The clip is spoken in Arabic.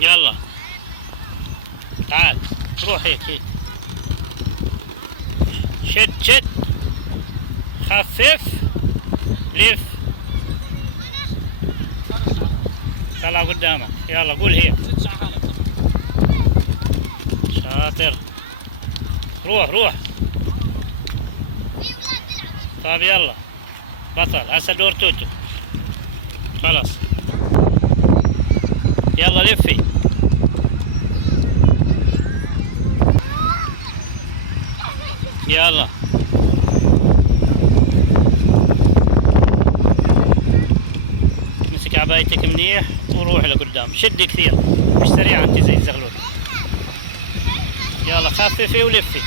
يلا تعال، روح هيك. شد شد، خفف، لف، طلع قدامك. يلا قول هيك. شاطر. روح روح. طيب يلا بطل. هسه دور توتو. خلاص يلا لفي. يلا مسك عبايتك منيح وروح لقدام. شد كثير، مش سريع انت زي الزغلول. يلا خففي ولفي.